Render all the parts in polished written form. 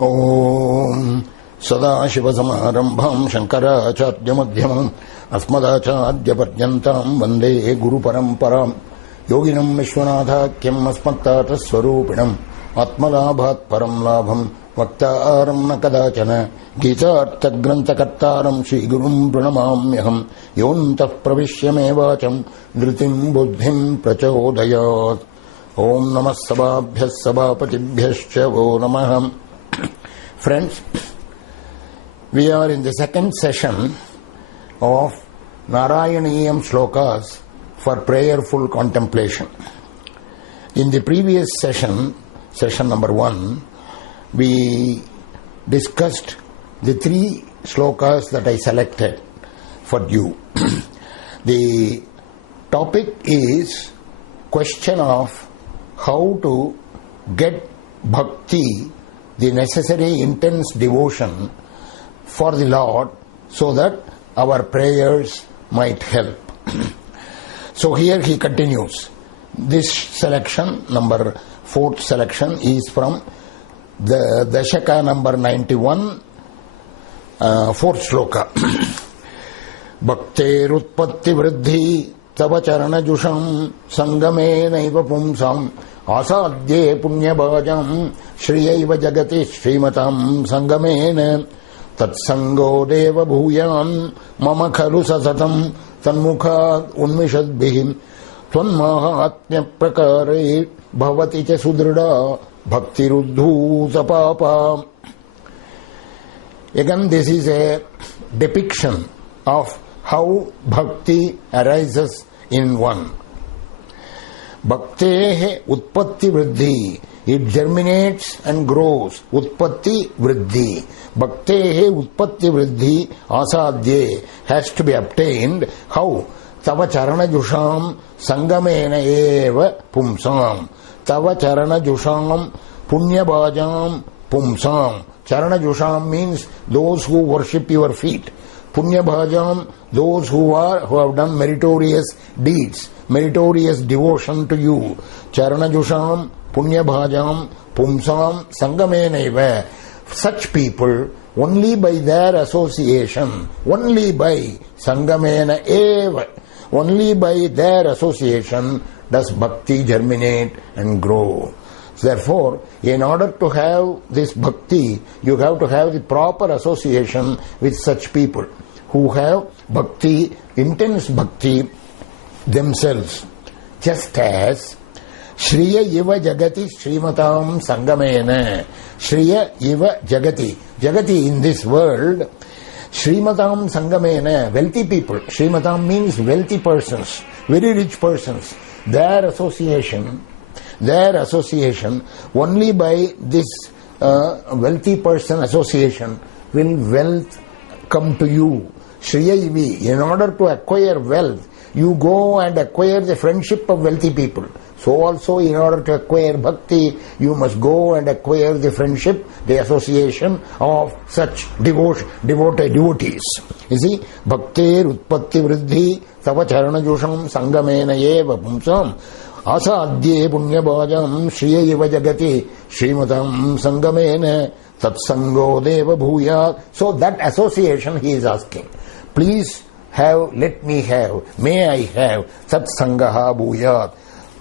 Om Sadashivasamarambham Shankaracharyamadhyamam Asmadacharyaparyantam Vande Guru Paramparam Yoginam Vishwanathakyam Asmattataswarupinam Atmalabhat Param Labham Vaktaram Nakadachana Gita-artha-grantha-kartaram Shri Gurum Pranamamyaham Yontah Pravishyamevacham Dhritim Buddhim Prachodayat Om Namah Sababhyas Sabapatibhyascha Vo Namaham. Friends, we are in the second session of Narayaneeyam slokas for prayerful contemplation. In the previous session, session number 1, we discussed the 3 slokas that I selected for you. The topic is question of how to get bhakti, the necessary intense devotion for the Lord, so that our prayers might help. So here he continues. This selection, number 4th selection, is from the Dashaka number 91, 4th sloka. Bhakterutpatti vriddhi tava charanajusham sangame naiva pumsam asadye punyabhajam shriyaiva jagati srimatam sangamena tatsango deva bhuyan mama khalu sasatam tanmukha unmishadbhim tvanmahatmya prakare bhavati cha sudrida bhakti ruddhuta papa. Again, this is a depiction of how bhakti arises in one. Bhaktehe utpatti vriddhi. It germinates and grows. Utpatti vriddhi. Bhaktehe utpatti vriddhi asadye has to be obtained. How? Tava charana jusham sangamena eva pumsam. Tava charana jusham punyabhajam pumsam. Charana jusham means those who worship your feet. Punyabhajam, those who have done meritorious deeds, meritorious devotion to you. Charana jusham punyabhajam pumsam sangamena. Such people, only by their association, only by sangamena eva, only by their association does bhakti germinate and grow. Therefore, in order to have this bhakti, you have to have the proper association with such people who have bhakti, intense bhakti themselves. Just as Shriya iva jagati srimatam sangamena. Shriya iva jagati. Jagati in this world, srimatam sangamena, wealthy people. Srimatam means wealthy persons, very rich persons. Their association, only by this wealthy person association will wealth come to you. Shriya ivi. In order to acquire wealth, you go and acquire the friendship of wealthy people. So also, in order to acquire bhakti, you must go and acquire the friendship, the association of such devotees. You see, bhaktir utpatti vriddhi tava charana jusham sangamena eva pumsam asadye punyabhajam shriyaiva jagati srimatam sangamena tatsango deva bhuyat. So that association he is asking. Please have, let me have, may I have tatsangaha bhuyat.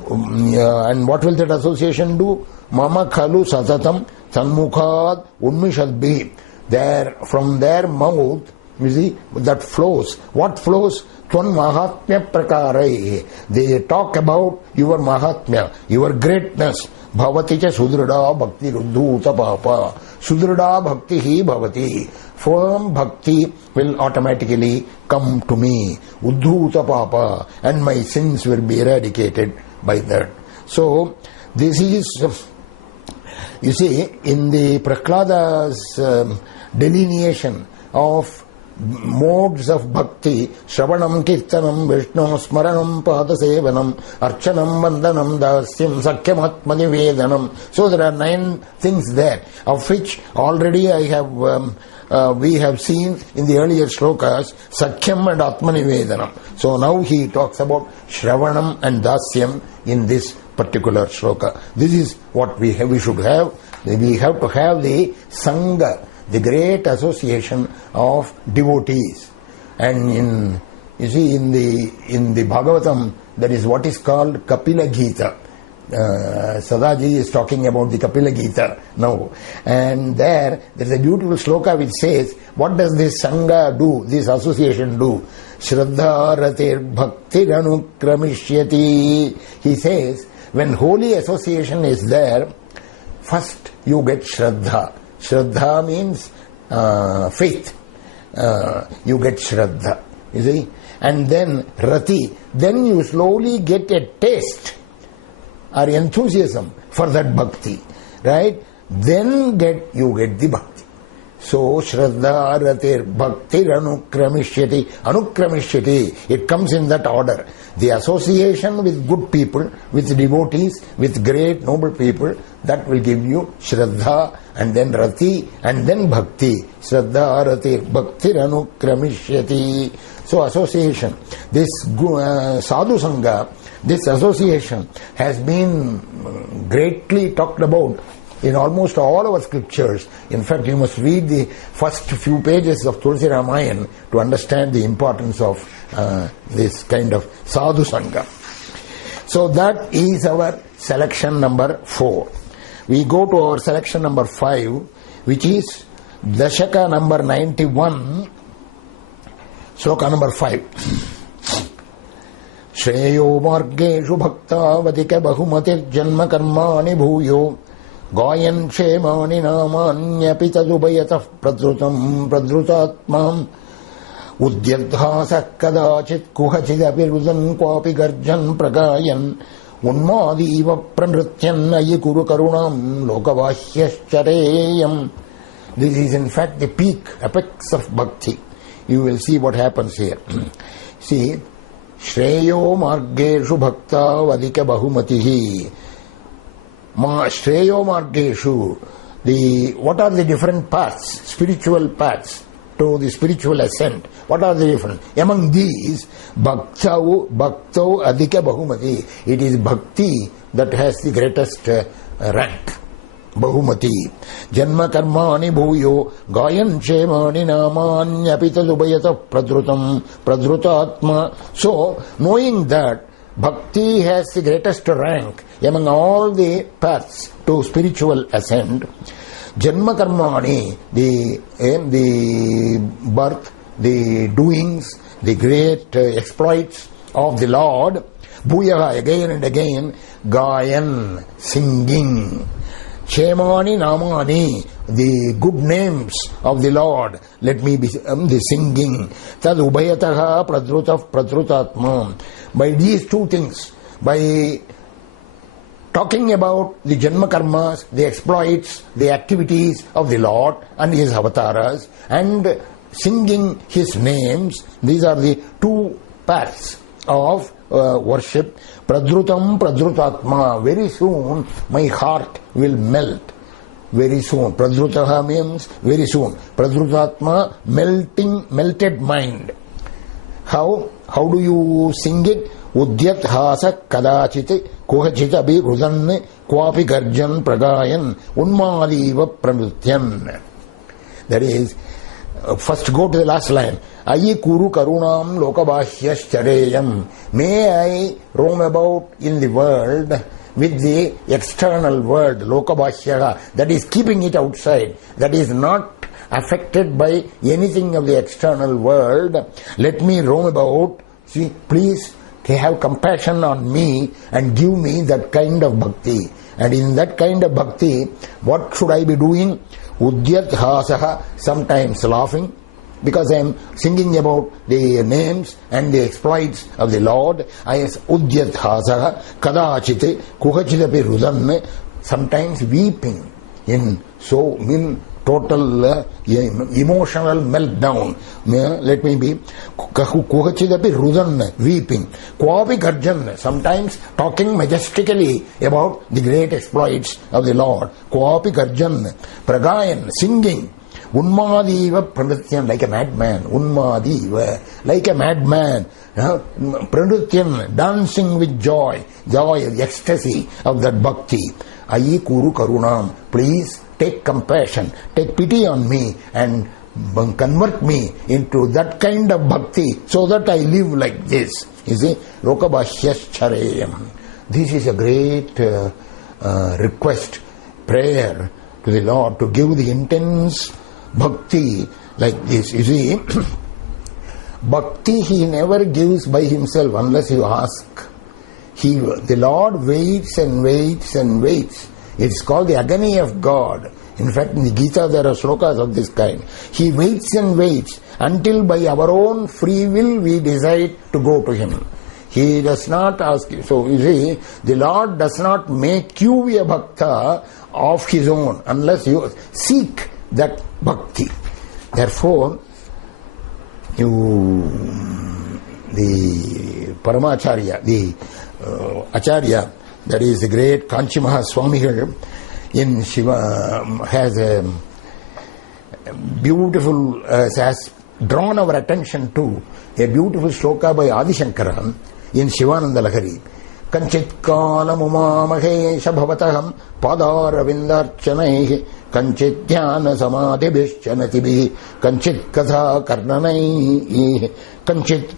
And what will that association do? Mama khalu sasatam tanmukhad unmishadbhi. There, from their mouth, you see, that flows. What flows? Tvan mahatmya prakarai. They talk about your mahatmya, your greatness. Bhavati cha sudrida bhakti ruddhuta papa. Sudrida bhakti hi bhavati. Firm bhakti will automatically come to me. Uddhuta papa. And my sins will be eradicated by that. So, this is, you see, in the Prahlada's delineation of modes of bhakti, Shravanam, Kirtanam, Vishnu, Smaranam, Padasevanam, Archanam, Vandanam, Dasyam, Sakyam, Atmanivedanam. So there are 9 things there, of which already we have seen in the earlier shlokas, Sakyam and Atmanivedanam. So now he talks about Shravanam and Dasyam in this particular shloka. This is what we should have. We have to have the Sangha, the great association of devotees. And you see, in the Bhagavatam, there is what is called Kapila Gita. Sadaji is talking about the Kapila Gita now, and there is a beautiful sloka which says, what does this Sangha do, this association do? Shraddha ratir bhaktir anukramishhyati. He says, when holy association is there, first you get Shraddha. Shraddha means faith. You get Shraddha, you see, and then Rati. Then you slowly get a taste or enthusiasm for that bhakti, right? Then you get the bhakti. So Shraddha ratir bhaktir anukramishhyati. Anukramishhyati, it comes in that order. The association with good people, with devotees, with great noble people, that will give you Shraddha, and then Rati, and then Bhakti. Shraddha ratir bhaktir anukramishhyati. So association, this sadhu sangha, this association has been greatly talked about in almost all our scriptures. In fact, you must read the first few pages of Tulsi Ramayana to understand the importance of this kind of sadhu sangha. So that is our selection number 4. We go to our selection number 5, which is Dashaka number 91, Shloka number 5. Shreyo margeshu bhaktavadika bahumatir janma karmani bhuyo gayan shemani namanyapita dubayatah pradrutam pradrutatmam udyadhasa kadachit kuhachidapirudan kwapi garjan pragayan unmadiva pranrityan ayi kuru karunam lokavashyashareyam. This is in fact the peak, apex of bhakti. You will see what happens here. See, Shreyo margeshu bhakta vadika bahumatihi. Shreyo margeshu, what are the different paths, spiritual paths to the spiritual ascent? What are the different? Among these, bhaktau adhika bahumati. It is bhakti that has the greatest rank. Bahumati. Janma karmani bhuyo gayan shemani namanyapita dubayata pradrutam pradrutatma. So, knowing that bhakti has the greatest rank among all the paths to spiritual ascent, janma karmani, the birth, the doings, the great exploits of the Lord, bhuyaha, again and again, gayan, singing, Shemani Namani, the good names of the Lord, let me be the singing. Tad Ubayataha Pradrutatma. By these two things, by talking about the Janma Karmas, the exploits, the activities of the Lord and His avatars, and singing His names, these are the two paths of worship. Pradrutam Pradrutatma. Very soon my heart will melt. Very soon. Pradrutaha means very soon. Pradrutatma, melted mind. How do you sing it? Udyat hasa kadachit kuhachita bi rudan kwapi garjan pragayan unmaliva pranutyan. That is, first go to the last line. Ayi kuru karunam lokabashyashareyam. May I roam about in the world with the external world, lokabashyaha, that is keeping it outside, that is not affected by anything of the external world. Let me roam about. See, please have compassion on me and give me that kind of bhakti. And in that kind of bhakti, what should I be doing? Udyat hasaha, sometimes laughing, because I am singing about the names and the exploits of the Lord. I am udyat hasaha, kadachite, kuhachitapi rudan, sometimes weeping in total emotional meltdown. Let me be kuhachidapi rudan, weeping. Kwapi garjan, sometimes talking majestically about the great exploits of the Lord. Kwapi garjan, pragayan, singing. Unmadiva pranrityan, like a madman. Unmadiva, like a madman. Pranrityan, dancing with joy. Joy, the ecstasy of that bhakti. Ayi kuru karunam. Please take compassion, take pity on me and convert me into that kind of bhakti so that I live like this. You see, Lokabhashyashareyam. This is a great request, prayer to the Lord to give the intense bhakti like this. You see, bhakti He never gives by Himself unless you ask. The Lord waits and waits and waits. It's called the agony of God. In fact, in the Gita there are slokas of this kind. He waits and waits until by our own free will we decide to go to Him. He does not ask you. So you see, the Lord does not make you a bhakta of His own unless you seek that bhakti. Therefore, the Paramacharya, the Acharya, that is the great Kanchi Mahaswamigal in Shiva, has a beautiful, has drawn our attention to a beautiful shloka by Adi Shankara in Shivananda Lahari. Kanchit kala mumamahe shabhavataham padara vindarchanaihi kanchit dhyana samadhibhischanatibihi kanchit katha karnanaihi kanchit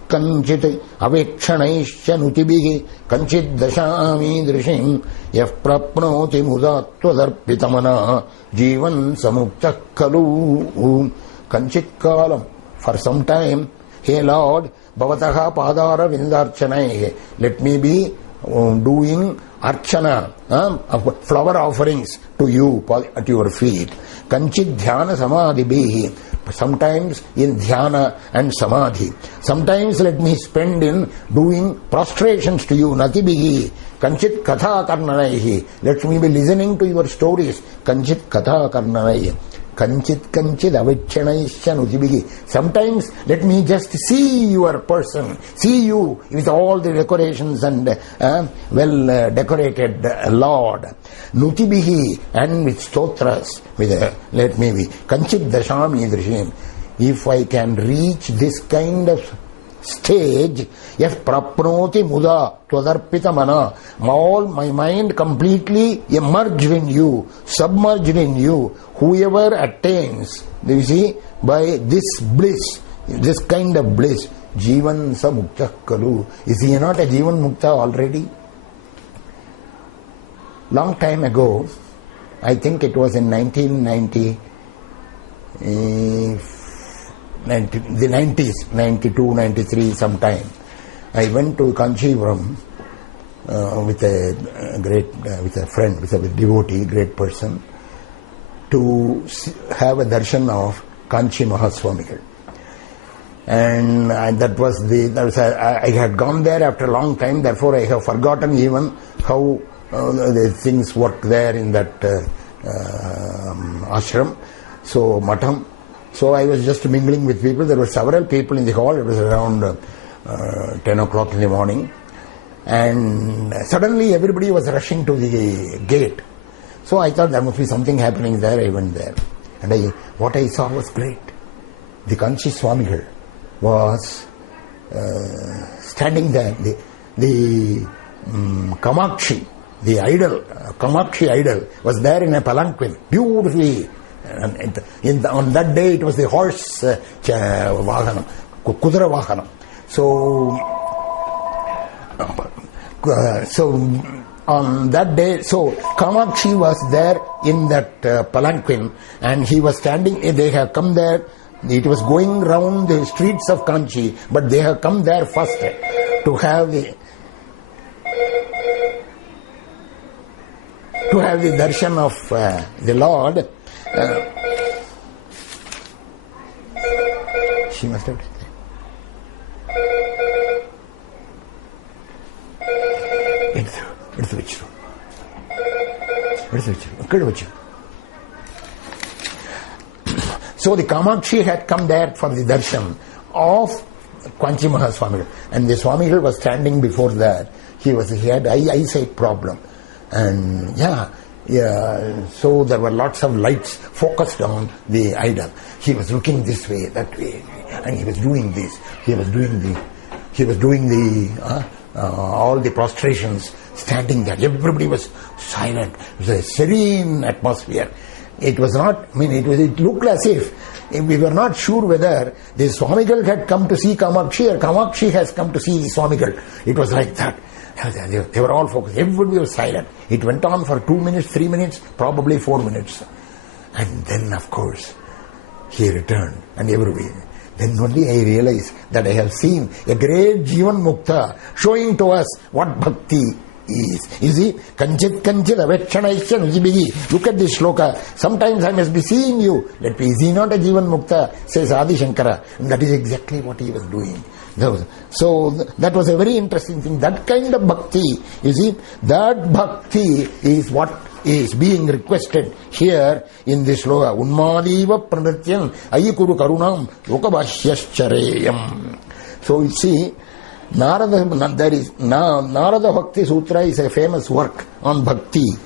avekshanaishyanutibihi kanchit dashami drishim yah prapnoti mudatvadarpitamana jivan samukta kalu. Kanchit kalam, for some time, hey Lord, bhavataha padara vindarchanaihi, let me be doing archana, flower offerings to you at your feet. Kanchit dhyana samadhibhihi, sometimes in dhyana and samadhi. Sometimes let me spend in doing prostrations to you, natibhihi. Kanchit katha karnanaihi, let me be listening to your stories. Kanchit katha karnanaihi. Kanchit avicchanaishyanutibihi. Sometimes let me just see your person, see you with all the decorations and well decorated Lord. Nutibihi, and with stotras, let me be. Kanchit dashami drishim. If I can reach this kind of stage, yah prapnoti muda tvadarpita mana, all my mind completely immersed in you, submerged in you. Whoever attains, you see, by this bliss, this kind of bliss, jivan sa mukta kalu. Is he not a jivan mukta already? Long time ago, I think it was in 1990, the 90s, 92, 93 sometime, I went to Kanchipuram with a friend, with a devotee, great person, to have a darshan of Kanchi Mahaswamigal. And that was I had gone there after a long time, therefore I have forgotten even how the things work there in that ashram, so matham. So I was just mingling with people. There were several people in the hall. It was around 10 o'clock in the morning. And suddenly everybody was rushing to the gate. So I thought there must be something happening there. I went there. And what I saw was great. The Kanchi Swamigal was standing there. The Kamakshi, the idol, Kamakshi idol, was there in a palanquin, beautifully. And on that day it was the horse vahanam, kudra vahanam. So on that day, so Kamakshi was there in that palanquin, and he was standing. They have come there. It was going round the streets of Kanchi, but they have come there first to have the darshan of the Lord. She must have. So the Kamakshi had come there for the darshan of Kanchi Mahaswamigal, and the Swamigal was standing before that. He had eyesight problem, and so there were lots of lights focused on the idol. He was looking this way, that way, and he was doing this. He was doing all the prostrations, standing there. Everybody was silent. It was a serene atmosphere. It was not, it looked as if we were not sure whether the Swamigal had come to see Kamakshi or Kamakshi has come to see the Swamigal. It was like that. They were all focused. Everybody was silent. It went on for 2 minutes, 3 minutes, probably 4 minutes. And then, of course, he returned, and everybody. Then only I realized that I have seen a great Jivan Mukta showing to us what bhakti is. You see, Kanchit Kanchit Avekshanaisya Nujibigi. Look at this shloka. Sometimes I must be seeing you. Is he not a Jivan Mukta? Says Adi Shankara. And that is exactly what he was doing. So that was a very interesting thing. That kind of bhakti, you see, that bhakti is what is being requested here in this sloka. Unmadiva pranatyan ayikuru karunam lokabhasyaschareyam. So you see, Narada Bhakti Sutra is a famous work on bhakti.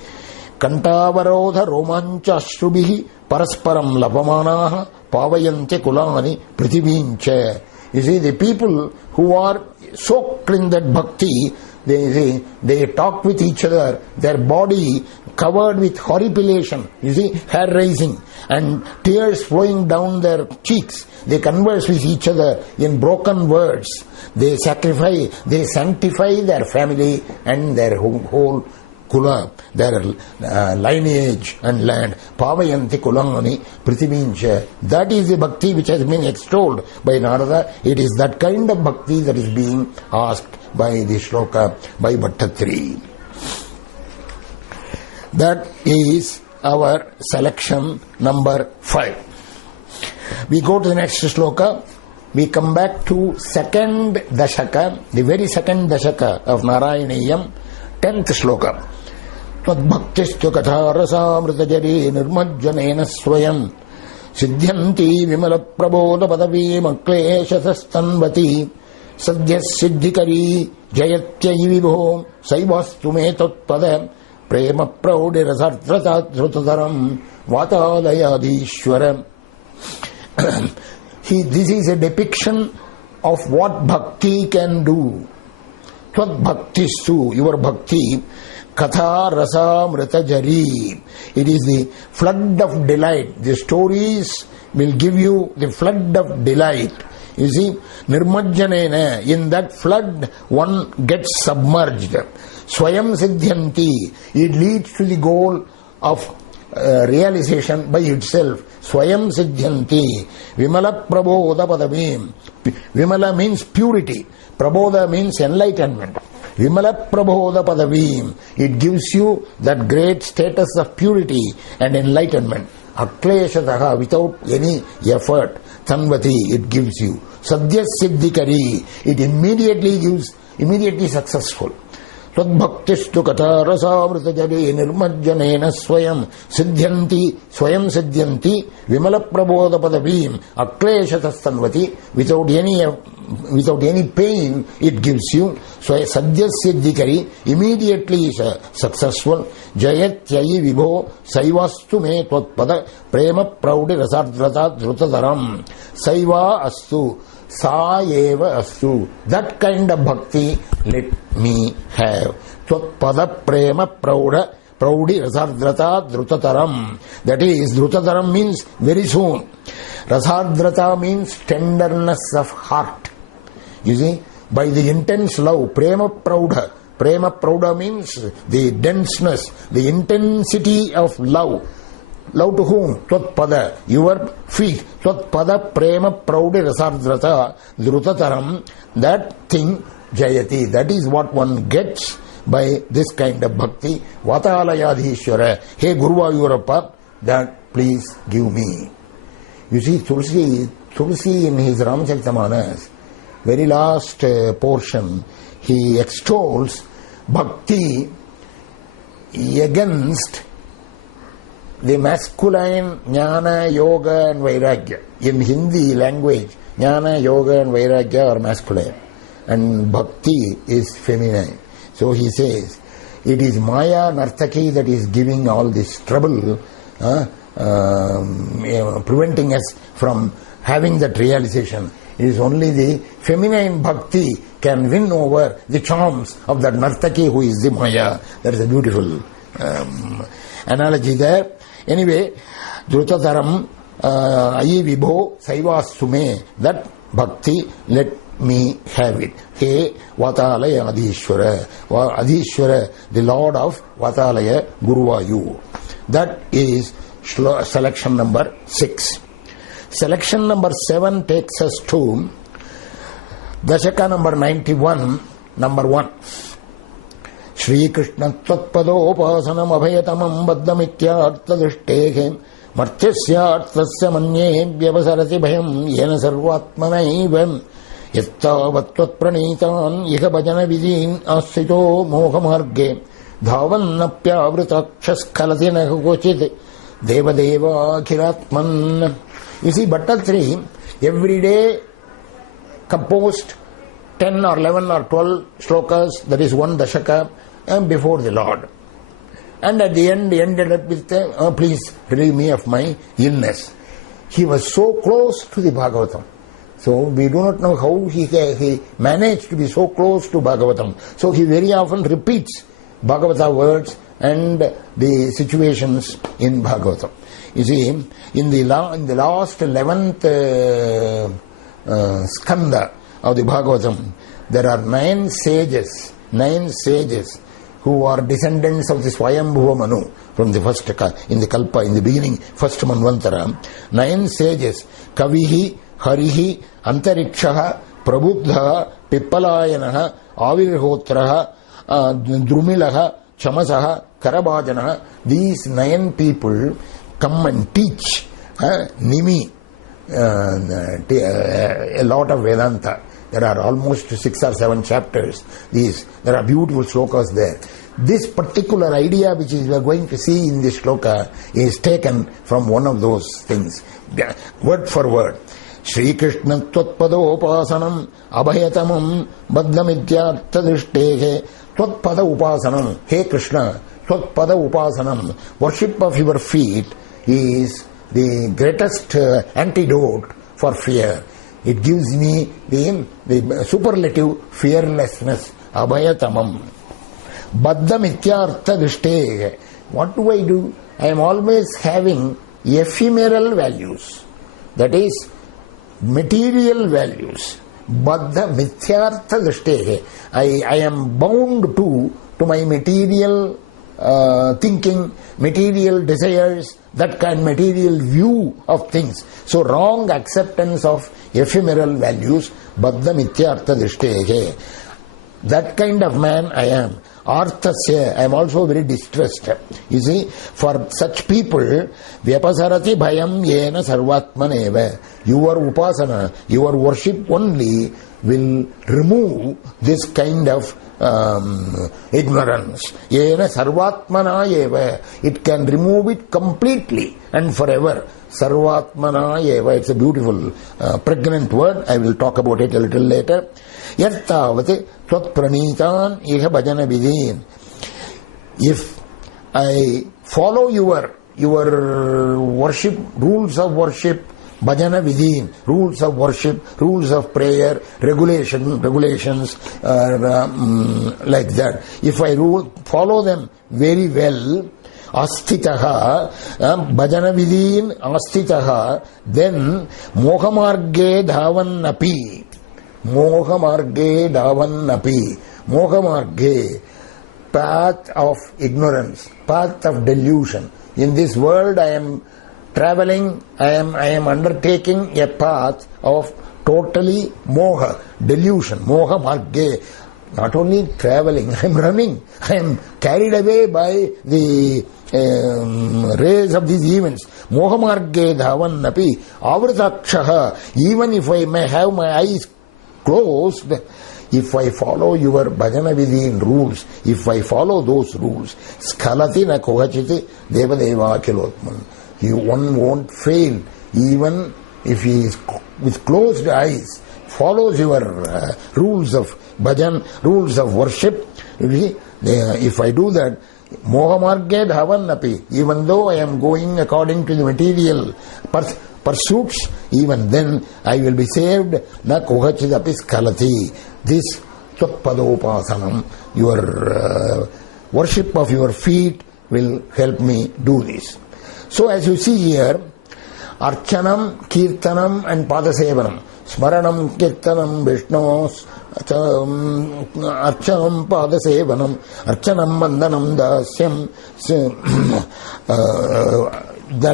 Kantavarodha romancha ashrubihi parasparam lapamanaha pavayante kulani prithibinche. You see, the people who are soaked in that bhakti, they talk with each other, their body covered with horripilation, you see, hair rising and tears flowing down their cheeks. They converse with each other in broken words. They sanctify their family and their whole kula, their lineage and land. Pavayanti kulani prithibincha. That is the bhakti which has been extolled by Narada. It is that kind of bhakti that is being asked by the shloka by Bhattaji. That is our selection number 5. We go to the next shloka. We come back to second dashaka, the very second dashaka of Narayaneeyam, 10th shloka. Tadbhaktistu katharasa-mritajari nirmajjanena swayam siddhyanti vimala prabodha padavim akleshasastanvati sadyas siddhikari jayatyayi vibho saivastu me tatpada prema praudirasartratat dhrutadaram vatalayadishwaram. This is a depiction of what bhakti can do. Tadbhaktistu, your bhakti, Katha Rasa Mrita Jari. It is the flood of delight. The stories will give you the flood of delight. You see, Nirmajjanena, in that flood one gets submerged. Swayam Siddhyanti, it leads to the goal of realization by itself. Swayam Siddhyanti. Vimala Prabodha Padavim. Vimala means purity. Prabodha means enlightenment. Vimala Prabodha Padavim. It gives you that great status of purity and enlightenment. Akleshataha, without any effort. Tanvati, it gives you. Sadyas Siddhikari, it immediately successful. Tadbhaktistu katharasa-mritajari nirmajjanena swayam siddhyanti vimala prabodha padavim akleshatastanvati. Without any pain it gives you. So sadyas siddhikari, immediately is successful. Jayatyayi vibho saivastu me tvatpada prema praudi rasardrata dhrutadaram. Saiva astu, sa eva astu. That kind of bhakti let me have. Tvatpada prema praudi rasardrata dhrutadaram. That is, dhrutadaram means very soon. Rasadhrata means tenderness of heart. You see, by the intense love, prema prauda. Prema prauda means the denseness, the intensity of love. Love to whom? Tvatpada, your feet. Tvatpada prema praudi rasardhrata dhrutataram. That thing, jayati. That is what one gets by this kind of bhakti. Vatalayadhishwara. Hey Guruvayoorappa, that please give me. You see, Tulsi in his Ramcharitamanas, very last portion, he extols bhakti against the masculine jnana, yoga and vairagya. In Hindi language, jnana, yoga and vairagya are masculine and bhakti is feminine. So he says, it is Maya Nartaki that is giving all this trouble, preventing us from having that realization. It is only the feminine bhakti can win over the charms of that Nartaki who is the Maya. That is a beautiful analogy there. Anyway, Drutataram Ayi Vibho Saivasume, that bhakti, let me have it. He Vatalaya Adhishwara, Adhishwara, the Lord of Vatalaya Guruvayoor. That is selection number 6. Selection number 7 takes us to Dashaka number 91, number 1. Shri Krishna Tvatpadopasanam Abhayatamam Baddhamityartadishtehe Martyasya Manye Vyavasarati Bhayam Yena Sarvatmanaivam Yattavat Pranitan Iha Bhajana Vidin Asito Mohamarge Dhavanapyavritakshaskhalatina Gochit Devadeva Kiratman. You see, Bhattaji every day composed 10 or 11 or 12 slokas, that is one dashaka, before the Lord. And at the end, he ended up with, please relieve me of my illness. He was so close to the Bhagavatam. So we do not know how he managed to be so close to Bhagavatam. So he very often repeats Bhagavata words and the situations in Bhagavatam. You see, in the last 11th skanda of the Bhagavatam, there are 9 sages who are descendants of the Swayambhuva Manu from the first, in the Kalpa, in the beginning, first Manvantara. 9 sages, Kavihi, Harihi, Antarikshaha, Prabhuddha, Pippalayanaha, Avirhotraha, Drumilaha, Chamasaha, Karabhajanaha. These 9 people come and teach Nimi a lot of Vedanta. There are almost 6 or 7 chapters. There are beautiful slokas there. This particular idea which we are going to see in this sloka is taken from one of those things, word for word. Shri Krishna Tvatpadopasanam Abhayatamam Baddhamityartadishtehe. Tvatpada Upasanam, Hey Krishna, Tvatpada Upasanam, worship of your feet is the greatest antidote for fear. It gives me the superlative fearlessness. Abhayatamam. Baddhamityartadishtehe. What do? I am always having ephemeral values. That is, material values. Baddha mithyartha drishtehe. I am bound to my material thinking, material desires, that kind of material view of things. So wrong acceptance of ephemeral values. Baddha mithyartha drishtehe. That kind of man I am. Arthasya, I am also very distressed. You see, for such people, Vyapasarati bhayam yena sarvatmaneva. Your upasana, your worship only will remove this kind of ignorance. Yena sarvatmana eva. It can remove it completely and forever. Sarvatmana eva. It's a beautiful, pregnant word. I will talk about it a little later. Yattavate Tvat pranitan iha bhajana vidin. If I follow your worship, rules of worship, bhajana vidin, rules of worship, rules of prayer, regulations, like that. If I follow them very well, astitaha, bhajana vidin astitaha, then mohamarge dhavannapi. Mohamarge dhavannapi. Mohamarge, path of ignorance, path of delusion. In this world I am traveling, I am undertaking a path of totally moha, delusion, mohamarge. Not only traveling, I am running. I am carried away by the rays of these events. Mohamarge dhavannapi avritakshaha. Even if I may have my eyes closed, if I follow your bhajana vidin rules, if I follow those rules, skhalati na kohachiti devadeva kilotman. One won't fail, even if he is with closed eyes. follows your rules of bhajan, rules of worship, if I do that, mohamarged havannapi, even though I am going according to the material pursuits, even then I will be saved. Na kuhachidapi skalati. This tvatpadopasanam, your worship of your feet will help me do this. So as you see here, Archanam, Kirtanam and Padasevanam. Smaranam, Kirtanam, Vishnu, Archanam, Padasevanam, Archanam, Vandanam, Dasyam,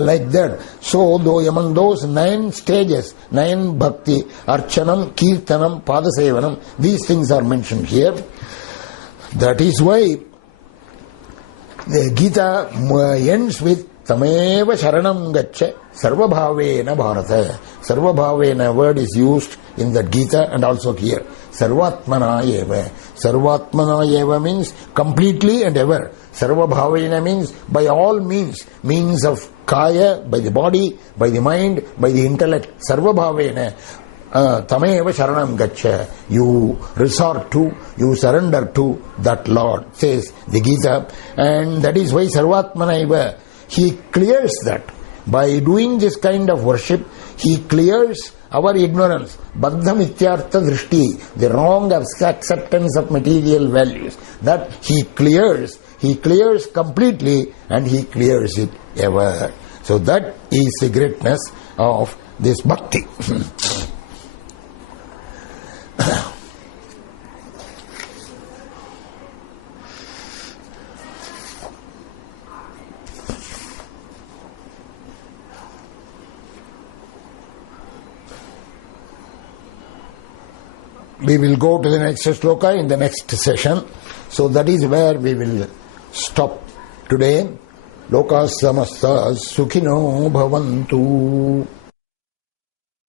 like that. So though among those 9 stages, 9 bhakti, Archanam, Kirtanam, Padasevanam, these things are mentioned here. That is why the Gita ends with Tameva Sharanam Gaccha Sarvabhavena Bharata. Sarvabhavena word is used in the Gita and also here. Sarvatmana eva. Sarvatmana eva means completely and ever. Sarvabhavena means by all means. Means of kaya, by the body, by the mind, by the intellect. Sarvabhavena. Tameva Sharanam Gaccha. You resort to, you surrender to that Lord, says the Gita. And that is why Sarvatmana eva. He clears that. By doing this kind of worship, he clears our ignorance. Baddha mityartha drishti, the wrong acceptance of material values. That he clears completely, and he clears it ever. So that is the greatness of this bhakti. We will go to the next sloka in the next session. So that is where we will stop today. Lokas samastas sukhino bhavantu.